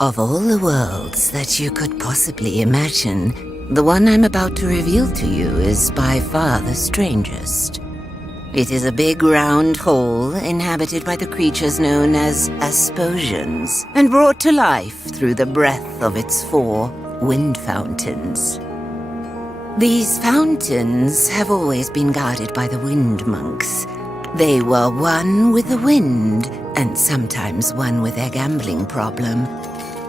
Of all the worlds that you could possibly imagine, the one I'm about to reveal to you is by far the strangest. It is a big round hole inhabited by the creatures known as Asposians, and brought to life through the breath of its 4 wind fountains. These fountains have always been guarded by the wind monks. They were one with the wind, and sometimes one with their gambling problem.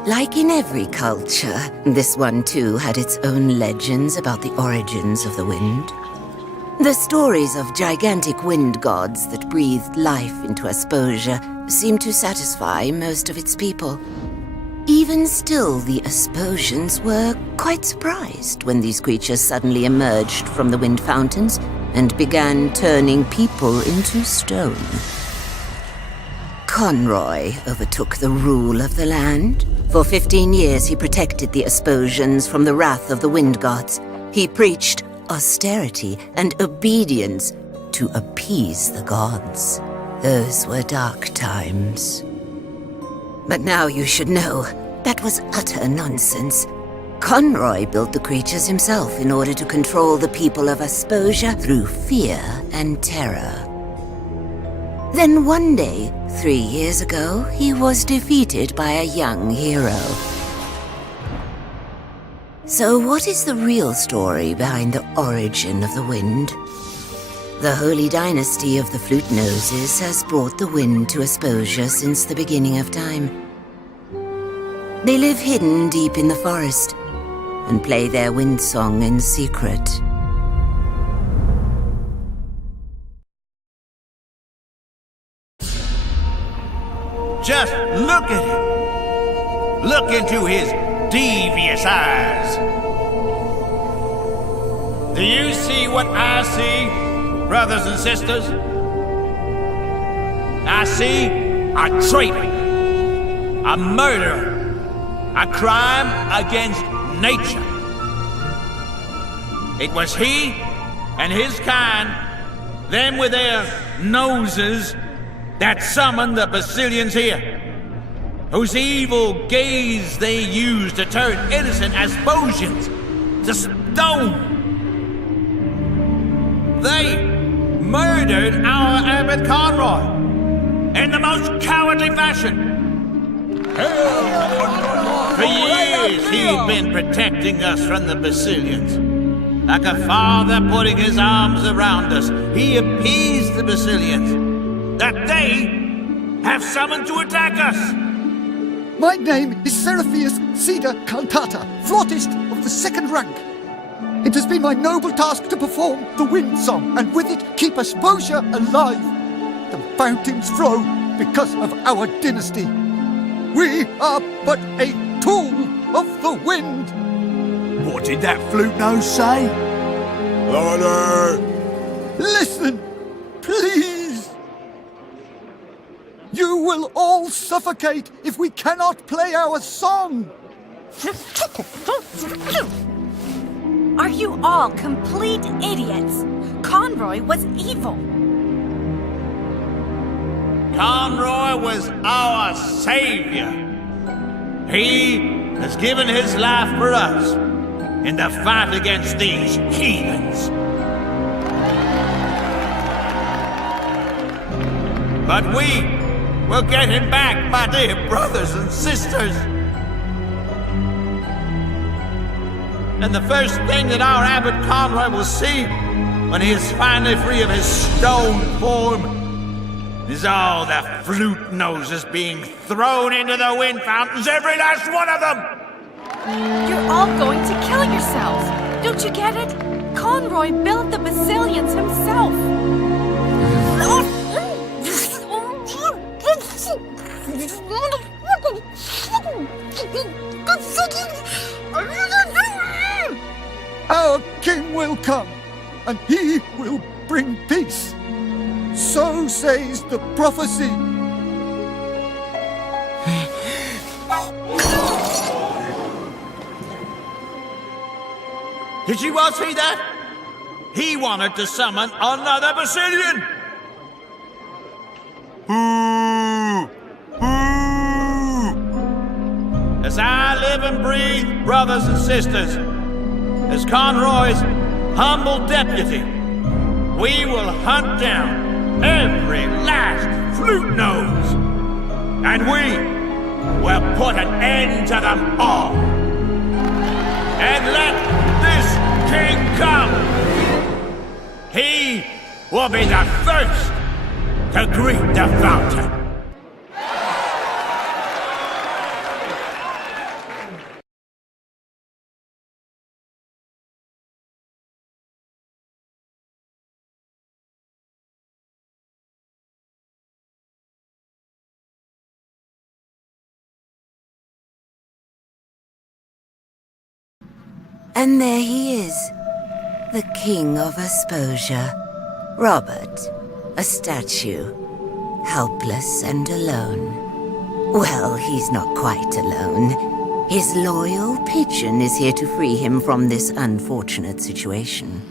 Like in every culture, this one too had its own legends about the origins of the wind. The stories of gigantic wind gods that breathed life into Asposia seem to satisfy most of its people. Even still, the Asposians were quite surprised when these creatures suddenly emerged from the wind fountains and began turning people into stone. Conroy overtook the rule of the land. For 15 years he protected the Asposians from the wrath of the wind gods. He preached austerity and obedience to appease the gods. Those were dark times. But now you should know, that was utter nonsense. Conroy built the creatures himself in order to control the people of Asposia through fear and terror. Then one day, 3 years ago, he was defeated by a young hero. So what is the real story behind the origin of the wind? The holy dynasty of the Flute Noses has brought the wind to Asposia since the beginning of time. They live hidden deep in the forest and play their wind song in secret. Just look at him. Look into his devious eyes. Do you see what I see, brothers and sisters? I see a traitor, a murderer, a crime against nature. It was he and his kind, them with their noses, that summoned the Basilians here, whose evil gaze they used to turn innocent Asposians to stone. They murdered our Abbot Conroy in the most cowardly fashion. For years he'd been protecting us from the Basilians. Like a father putting his arms around us, he appeased the Basilians that they have summoned to attack us. My name is Seraphius Cedar Cantata, flautist of the 2nd rank. It has been my noble task to perform the wind song, and with it keep Asposia alive. The fountains flow because of our dynasty. We are but a tool of the wind. What did that flute nose say? Louder! Listen, please. You will all suffocate if we cannot play our song. Are you all complete idiots? Conroy was evil. Conroy was our savior. He has given his life for us in the fight against these heathens. But we will get him back, my dear brothers and sisters. And the first thing that our Abbot Conroy will see when he is finally free of his stone form is all the flute noses being thrown into the wind fountains, every last one of them! You're all going to kill yourselves. Don't you get it? Conroy built the Basilians himself. Our king will come, and he will bring peace. So says the prophecy. Did you all see that? He wanted to summon another Basilian. Boo! Boo! live and breathe brothers and sisters, as Conroy's humble deputy, we will hunt down every last flute nose, and we will put an end to them all. And let this king come. He will be the first to greet the fountain. And there he is, the King of Asposia, Robert, a statue, helpless and alone. Well, he's not quite alone. His loyal pigeon is here to free him from this unfortunate situation.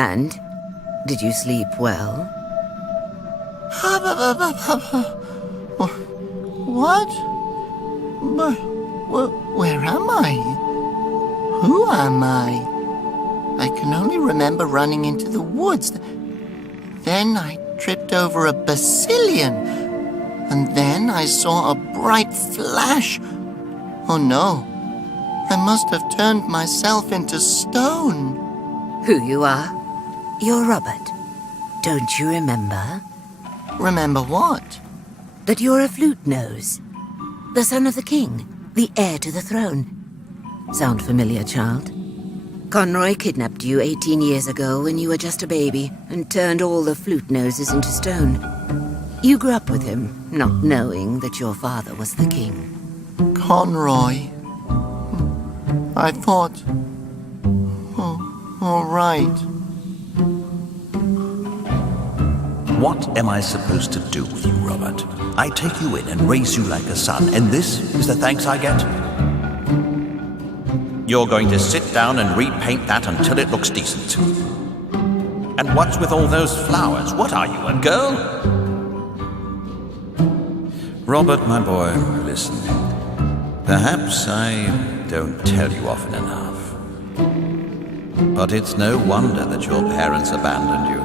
And did you sleep well? What? Where am I? Who am I? I can only remember running into the woods. Then I tripped over a basilian. And then I saw a bright flash. Oh no. I must have turned myself into stone. Who you are? You're Robert. Don't you remember? Remember what? That you're a flute nose. The son of the king. The heir to the throne. Sound familiar, child? Conroy kidnapped you 18 years ago when you were just a baby and turned all the flute noses into stone. You grew up with him, not knowing that your father was the king. Conroy. I thought... Oh, all right. What am I supposed to do with you, Robert? I take you in and raise you like a son, and this is the thanks I get? You're going to sit down and repaint that until it looks decent. And what's with all those flowers? What are you, a girl? Robert, my boy, listen. Perhaps I don't tell you often enough. But it's no wonder that your parents abandoned you.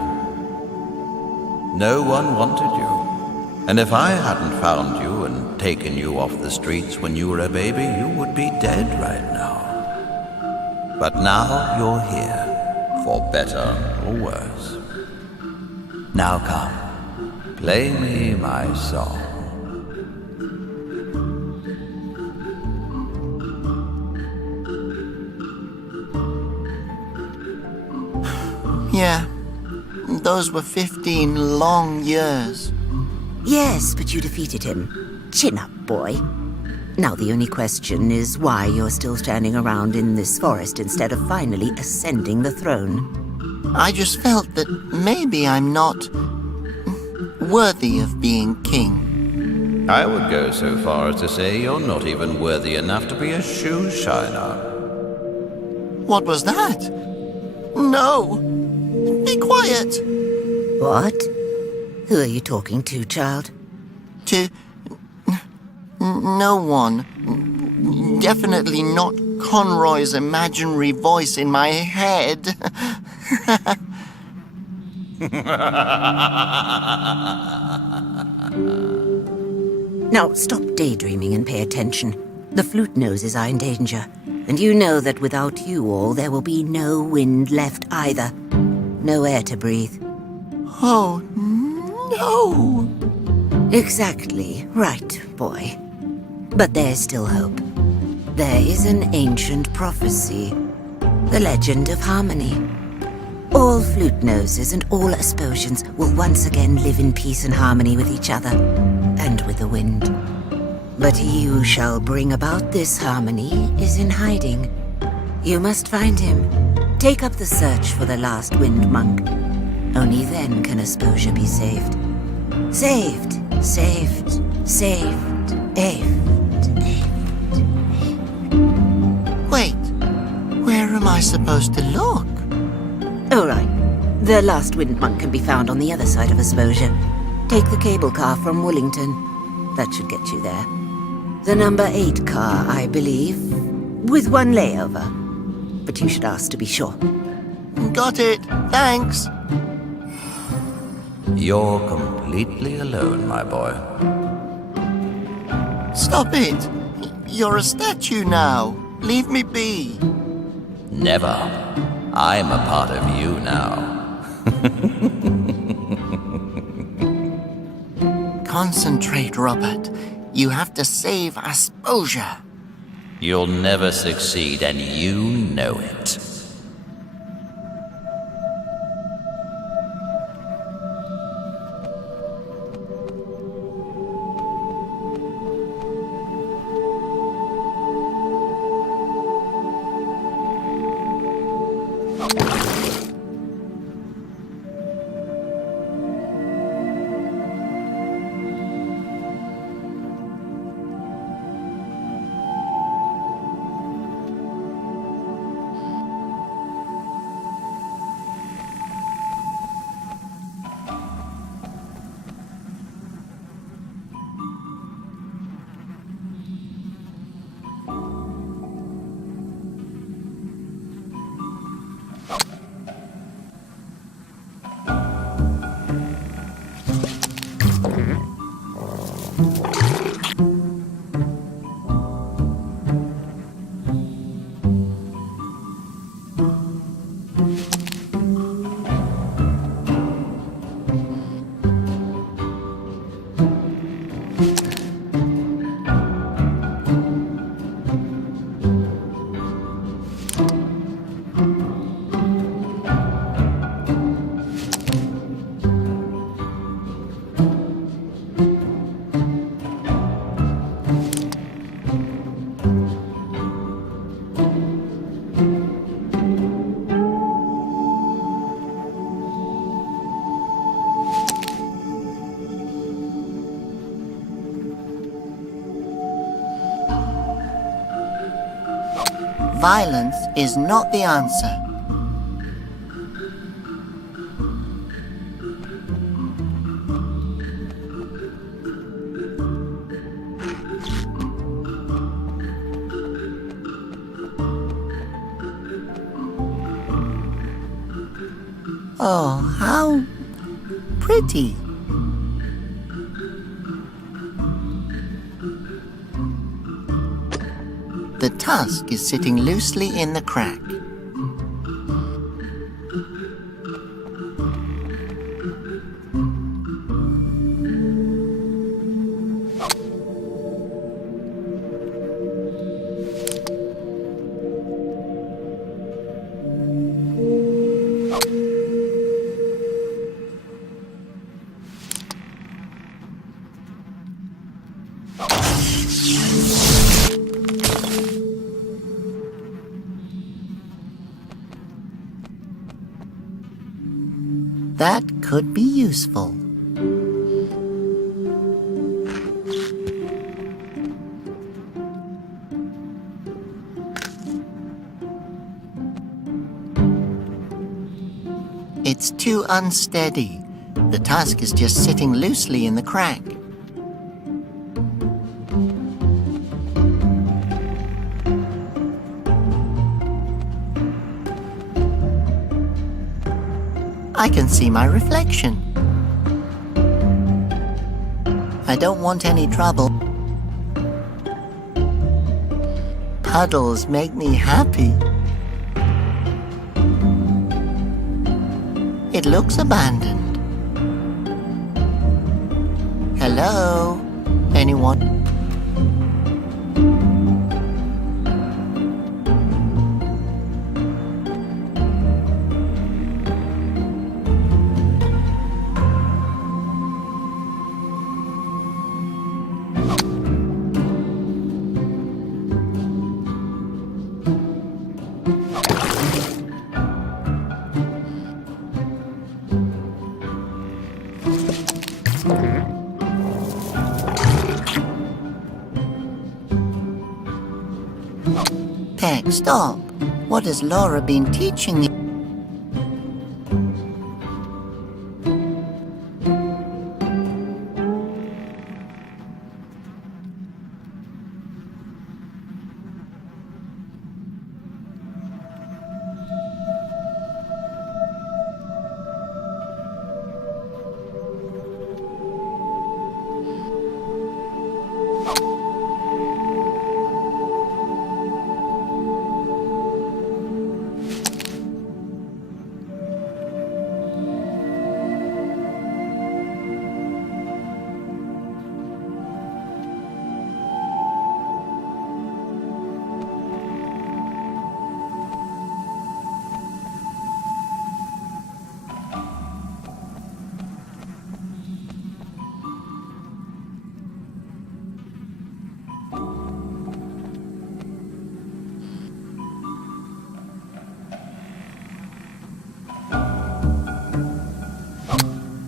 No one wanted you. And if I hadn't found you and taken you off the streets when you were a baby, you would be dead right now. But now you're here, for better or worse. Now come, play me my song. Yeah, those were 15 long years. Yes, but you defeated him. Chin up, boy. Now the only question is why you're still standing around in this forest instead of finally ascending the throne. I just felt that maybe I'm not worthy of being king. I would go so far as to say you're not even worthy enough to be a shoe shiner. What was that? No! Be quiet! What? Who are you talking to, child? To... no one. Definitely not Conroy's imaginary voice in my head. Now, stop daydreaming and pay attention. The flute noses are in danger. And you know that without you all, there will be no wind left either. No air to breathe. Oh, no! Exactly right, boy. But there's still hope. There is an ancient prophecy. The legend of harmony. All flute noses and all Asposians will once again live in peace and harmony with each other, and with the wind. But he who shall bring about this harmony is in hiding. You must find him. Take up the search for the last wind monk. Only then can Asposia be saved. Saved, saved, saved, saved. Wait, where am I supposed to look? All right. The last wind monk can be found on the other side of Asposia. Take the cable car from Woolington. That should get you there. The number 8 car, I believe, with one layover. But you should ask to be sure. Got it, thanks. You're completely alone, my boy. Stop it. You're a statue now. Leave me be. Never. I'm a part of you now. Concentrate, Robert. You have to save Asposia. You'll never succeed, and you know it. Violence is not the answer. Oh, how pretty. The tusk is sitting loosely in the crack. That could be useful. It's too unsteady. The tusk is just sitting loosely in the crack. I can see my reflection. I don't want any trouble. Puddles make me happy. It looks abandoned. Hello? Anyone? Peck, stop. What has Laura been teaching you?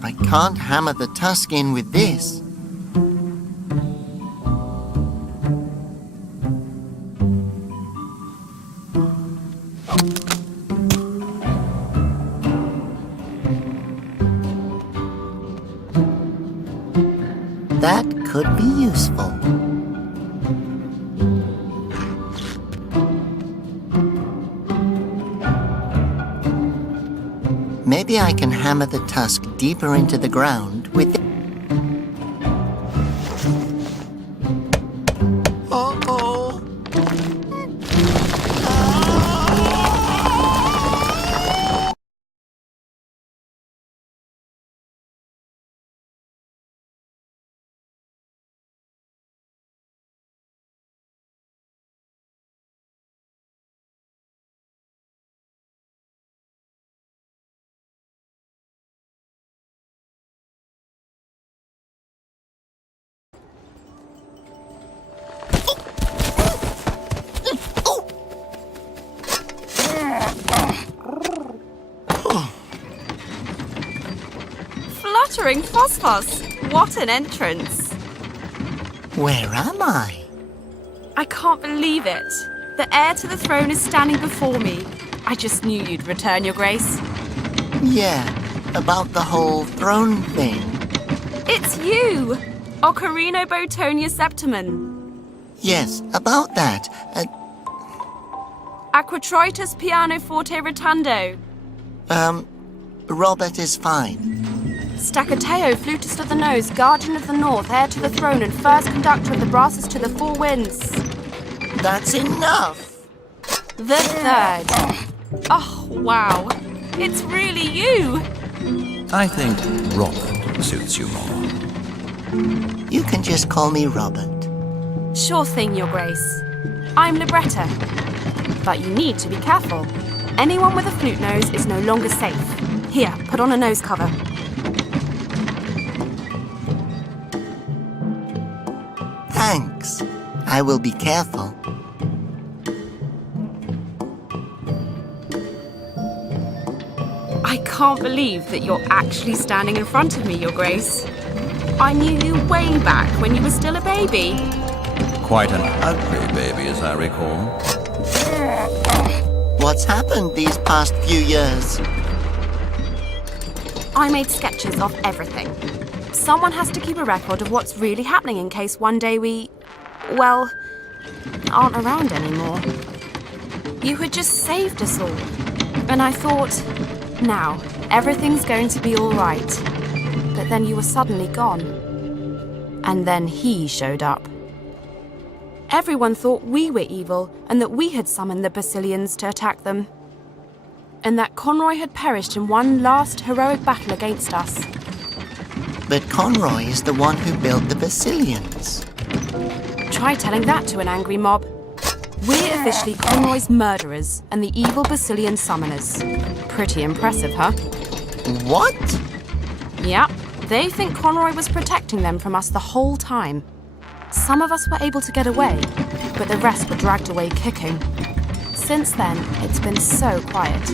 I can't hammer the tusk in with this. That could be useful. Maybe I can hammer the tusk deeper into the ground with it. Uh-oh. Fluttering Phosphos! What an entrance! Where am I? I can't believe it. The heir to the throne is standing before me. I just knew you'd return, Your Grace. Yeah, about the whole throne thing. It's you! Ocarino Botonia Septimon. Yes, about that. Aquatroitus Pianoforte Rotando. Robert is fine. Staccateo, flutist of the nose, guardian of the north, heir to the throne, and first conductor of the brasses to the four winds. That's enough! The third. Oh, wow. It's really you! I think Robert suits you more. You can just call me Robert. Sure thing, Your Grace. I'm Libretta. But you need to be careful. Anyone with a flute nose is no longer safe. Here, put on a nose cover. Thanks. I will be careful. I can't believe that you're actually standing in front of me, Your Grace. I knew you way back when you were still a baby. Quite an ugly baby, as I recall. What's happened these past few years? I made sketches of everything. Someone has to keep a record of what's really happening in case one day we, well, aren't around anymore. You had just saved us all. And I thought, now, everything's going to be all right. But then you were suddenly gone. And then he showed up. Everyone thought we were evil and that we had summoned the Basilians to attack them. And that Conroy had perished in one last heroic battle against us. But Conroy is the one who built the Basilians. Try telling that to an angry mob. We're officially Conroy's murderers and the evil Basilian summoners. Pretty impressive, huh? What? Yep, they think Conroy was protecting them from us the whole time. Some of us were able to get away, but the rest were dragged away kicking. Since then, it's been so quiet.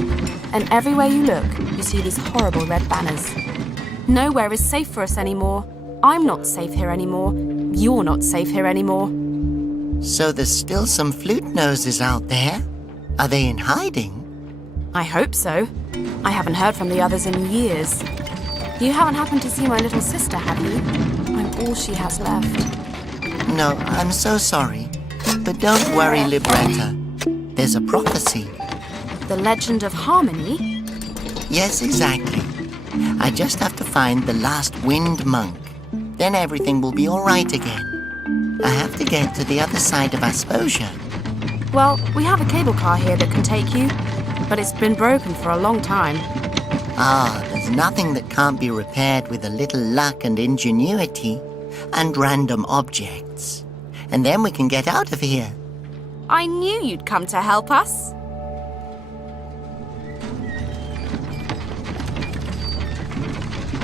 And everywhere you look, you see these horrible red banners. Nowhere is safe for us anymore. I'm not safe here anymore. You're not safe here anymore. So there's still some flute noses out there? Are they in hiding? I hope so. I haven't heard from the others in years. You haven't happened to see my little sister, have you? I'm all she has left. No, I'm so sorry. But don't worry, Libretta. There's a prophecy. The legend of Harmony? Yes, exactly. I just have to find the last wind monk. Then everything will be all right again. I have to get to the other side of Asposia. Well, we have a cable car here that can take you, but it's been broken for a long time. There's nothing that can't be repaired with a little luck and ingenuity and random objects. And then we can get out of here. I knew you'd come to help us.